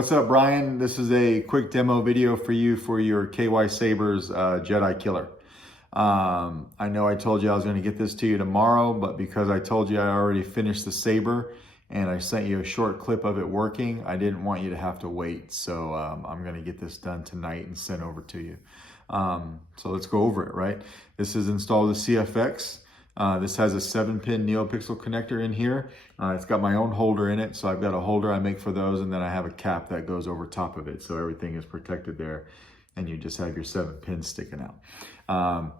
What's up, Brian? This is a quick demo video for you for your KY Saber's Jedi Killer. I know I told you I was going to get this to you tomorrow, but because I told you I already finished the Saber and I sent you a short clip of it working, I didn't want you to have to wait. So I'm going to get this done tonight and sent over to you. So let's go over it, right? This is installed the CFX. This has a 7-pin NeoPixel connector in here. It's got my own holder in it, so I've got a holder I make for those, and then I have a cap that goes over top of it, so everything is protected there, and you just have your 7 pins sticking out.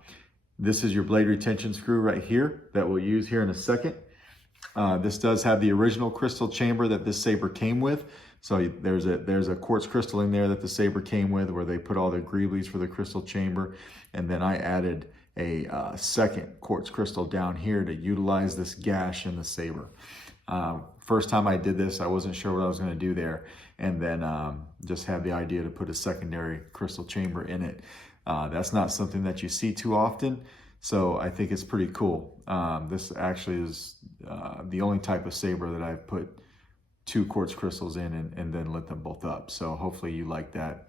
This is your blade retention screw right here that we'll use here in a second. This does have the original crystal chamber that this Saber came with. So there's a quartz crystal in there that the Saber came with, where they put all the greeblies for the crystal chamber, and then I added a second quartz crystal down here to utilize this gash in the Saber. First time I did this, I wasn't sure what I was going to do there, and then just had the idea to put a secondary crystal chamber in it. That's not something that you see too often, so I think it's pretty cool. This actually is the only type of Saber that I've put 2 quartz crystals in and then lit them both up. So hopefully you like that.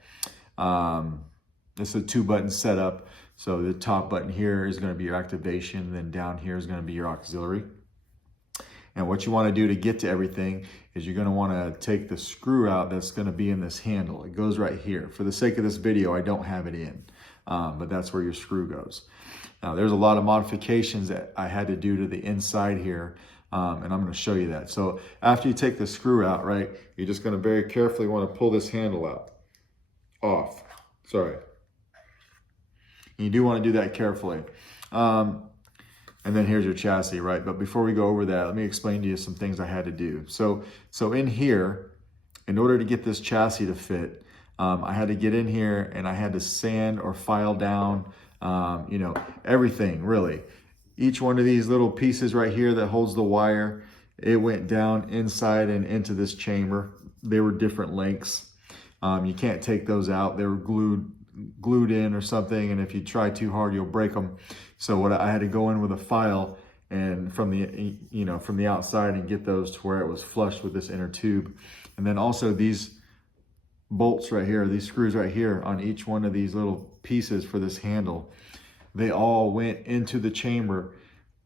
It's a 2-button setup. So the top button here is going to be your activation, then down here is going to be your auxiliary. And what you want to do to get to everything is you're going to want to take the screw out that's going to be in this handle. It goes right here. For the sake of this video, I don't have it in, but that's where your screw goes. Now there's a lot of modifications that I had to do to the inside here, and I'm going to show you that. So after you take the screw out, right, you're just going to very carefully want to pull this handle out, off. Sorry. You do want to do that carefully. And then here's your chassis, right? But before we go over that, let me explain to you some things I had to do. So in here, in order to get this chassis to fit, I had to get in here and I had to sand or file down, you know, everything really. Each one of these little pieces right here that holds the wire, it went down inside and into this chamber. They were different lengths. You can't take those out. They were glued in or something, and if you try too hard you'll break them. So what I had to go in with a file and from the outside and get those to where it was flush with this inner tube. And then also these bolts right here, these screws right here on each one of these little pieces for this handle, they all went into the chamber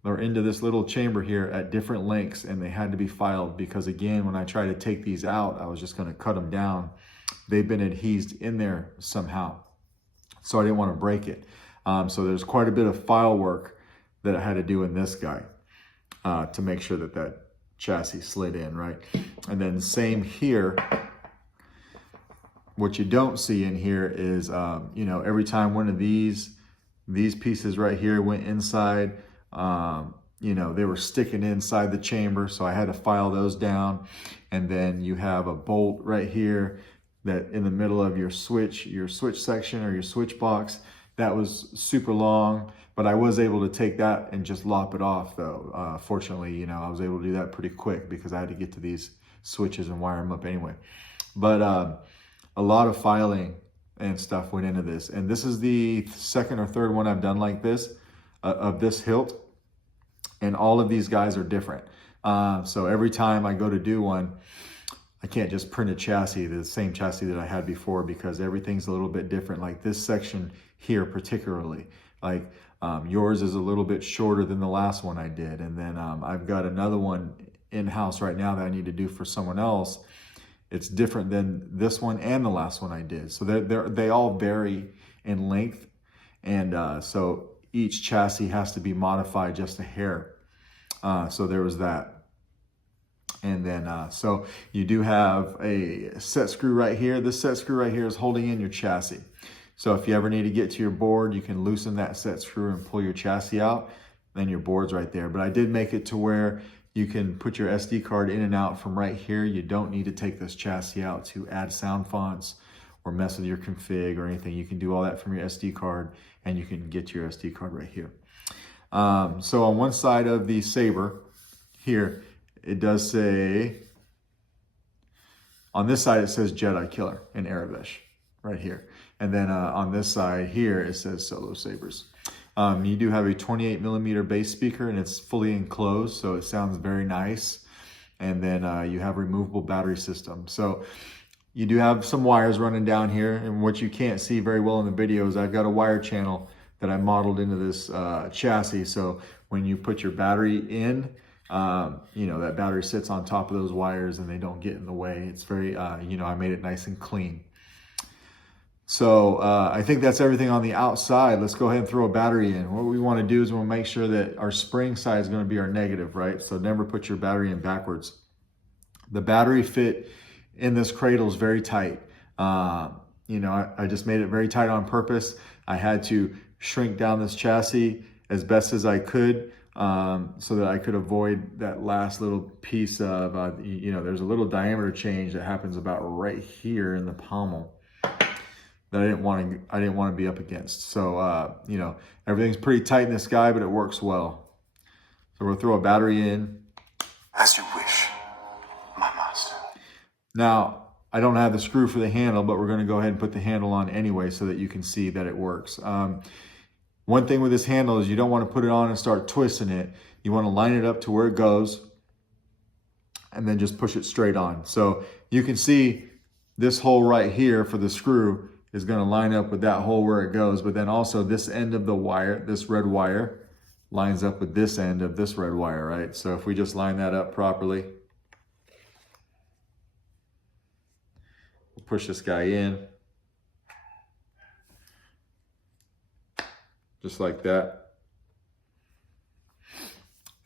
or into this little chamber here at different lengths, and they had to be filed because, again, when I try to take these out, I was just going to cut them down. They've been adhesed in there somehow, so I didn't want to break it. So there's quite a bit of file work that I had to do in this guy to make sure that that chassis slid in, right? And then same here. What you don't see in here is, you know, every time one of these pieces right here went inside, you know, they were sticking inside the chamber, so I had to file those down. And then you have a bolt right here that in the middle of your switch section or your switch box, that was super long, but I was able to take that and just lop it off though. Fortunately, you know, I was able to do that pretty quick because I had to get to these switches and wire them up anyway. But a lot of filing and stuff went into this. And this is the second or third one I've done like this, of this hilt. And all of these guys are different. So every time I go to do one, I can't just print a chassis, the same chassis that I had before, because everything's a little bit different. Like this section here particularly, like yours is a little bit shorter than the last one I did. And then I've got another one in-house right now that I need to do for someone else. It's different than this one and the last one I did. So they all vary in length. And so each chassis has to be modified just a hair. So there was that. And then, so you do have a set screw right here. This set screw right here is holding in your chassis. So if you ever need to get to your board, you can loosen that set screw and pull your chassis out, then your board's right there. But I did make it to where you can put your SD card in and out from right here. You don't need to take this chassis out to add sound fonts or mess with your config or anything. You can do all that from your SD card, and you can get your SD card right here. So on one side of the Saber here, it does say, on this side it says Jedi Killer in Arabic right here. And then on this side here it says Solo Sabers. You do have a 28mm bass speaker, and it's fully enclosed, so it sounds very nice. And then you have removable battery system. So you do have some wires running down here, and what you can't see very well in the video is I've got a wire channel that I modeled into this chassis. So when you put your battery in, you know, that battery sits on top of those wires and they don't get in the way. It's very, you know, I made it nice and clean. So I think that's everything on the outside. Let's go ahead and throw a battery in. What we want to do is we'll make sure that our spring side is going to be our negative, right? So never put your battery in backwards. The battery fit in this cradle is very tight. You know, I just made it very tight on purpose. I had to shrink down this chassis as best as I could so that I could avoid that last little piece of, you know, there's a little diameter change that happens about right here in the pommel that I didn't want to be up against. So, you know, everything's pretty tight in this guy, but it works well. So we'll throw a battery in. As you wish, my master. Now, I don't have the screw for the handle, but we're going to go ahead and put the handle on anyway so that you can see that it works. One thing with this handle is you don't want to put it on and start twisting it. You want to line it up to where it goes and then just push it straight on. So you can see this hole right here for the screw is going to line up with that hole where it goes. But then also this end of the wire, this red wire, lines up with this end of this red wire, right? So if we just line that up properly, we'll push this guy in. Just like that.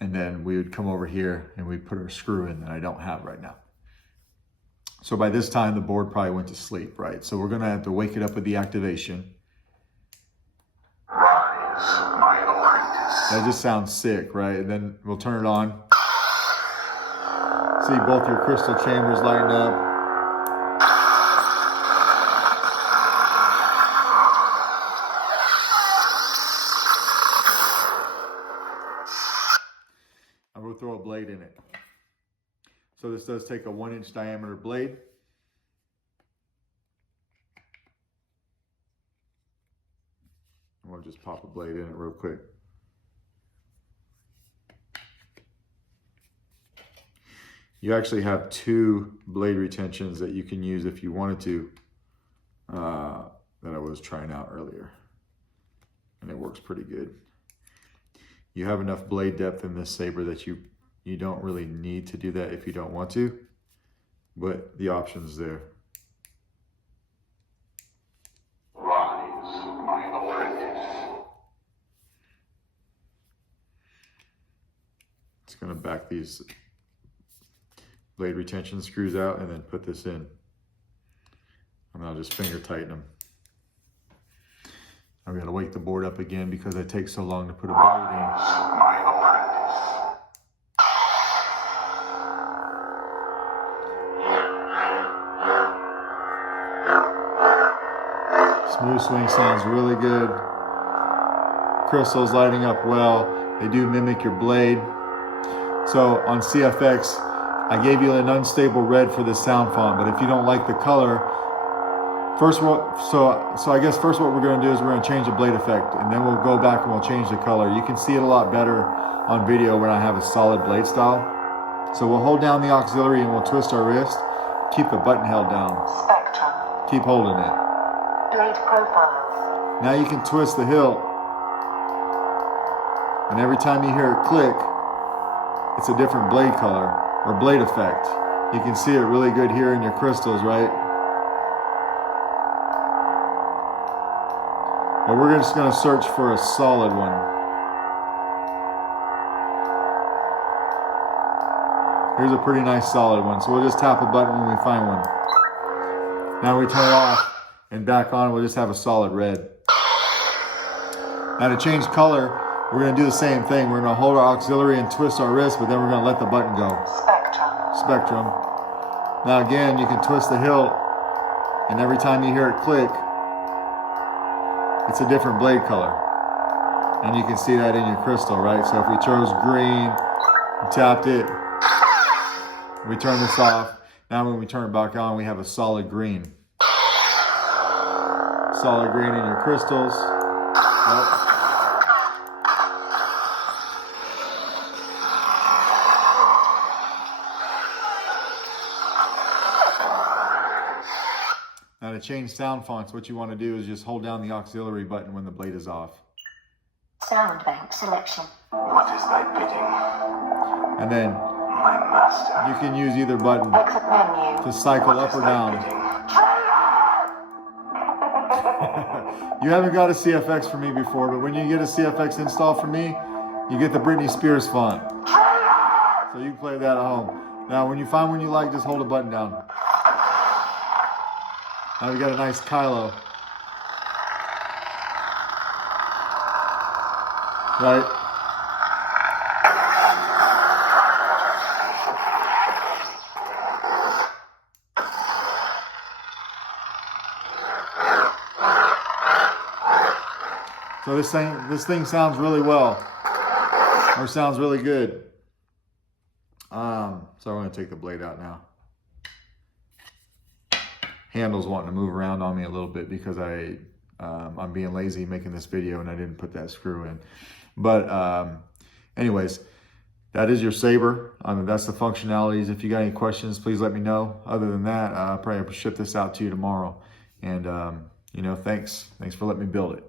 And then we would come over here and we'd put our screw in that I don't have right now. So by this time, the board probably went to sleep, right? So we're going to have to wake it up with the activation. Rise, my apprentice. That just sounds sick, right? And then we'll turn it on. See both your crystal chambers lighting up. And we'll throw a blade in it. So this does take a 1-inch diameter blade. We'll just pop a blade in it real quick. You actually have 2 blade retentions that you can use if you wanted to, that I was trying out earlier. And it works pretty good. You have enough blade depth in this saber that you don't really need to do that if you don't want to, but the option's there. Rise, my apprentice. It's going to back these blade retention screws out and then put this in. And I'll just finger tighten them. I've got to wake the board up again because it takes so long to put a blade in. Rise, my apprentice. Smooth swing sounds really good. Crystals lighting up well. They do mimic your blade. So on CFX, I gave you an unstable red for this sound font, but if you don't like the color, so I guess first what we're going to do is we're going to change the blade effect, and then we'll go back and we'll change the color. You can see it a lot better on video when I have a solid blade style. So we'll hold down the auxiliary and we'll twist our wrist. Keep the button held down. Spectrum. Keep holding it. Blade profiles. Now you can twist the hilt, and every time you hear it click, it's a different blade color or blade effect. You can see it really good here in your crystals, right? But we're just going to search for a solid one. Here's a pretty nice solid one. So we'll just tap a button when we find one. Now we turn it off and back on, we'll just have a solid red. Now to change color, we're going to do the same thing. We're going to hold our auxiliary and twist our wrist, but then we're going to let the button go. Spectrum. Now again, you can twist the hilt, and every time you hear it click, it's a different blade color. And you can see that in your crystal, right? So if we chose green, we tapped it, we turn this off. Now when we turn it back on, we have a solid green. Solid green in your crystals. Yep. Now to change sound fonts, what you want to do is just hold down the auxiliary button when the blade is off. Sound bank selection. What is thy bidding, And then my master? you can use either button Exit menu. to cycle up or down. You haven't got a CFX for me before, but when you get a CFX install for me, you get the Britney Spears font. So you can play that at home. Now, when you find one you like, just hold a button down. Now we got a nice Kylo. Right? So this thing sounds really well, or sounds really good. So I'm going to take the blade out now. Handle's wanting to move around on me a little bit because I'm being lazy making this video and I didn't put that screw in. But anyways, that is your Saber. That's the functionalities. If you got any questions, please let me know. Other than that, I'll probably ship this out to you tomorrow. And you know, thanks for letting me build it.